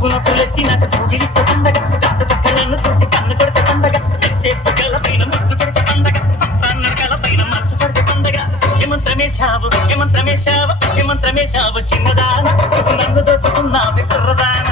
పునపులెత్తి నాకు చూగిలిస్తే పండగ పక్క నన్ను చూసి కన్ను కొడితే పండగ ఎంతసేపు గల పైన ముద్దు పెడితే పండగ సన్నగల పైన మనసు పడితే పండగ ఏమంత్రమేశావు చిన్నదాన నన్ను దోచుకున్నావు కుర్రదాన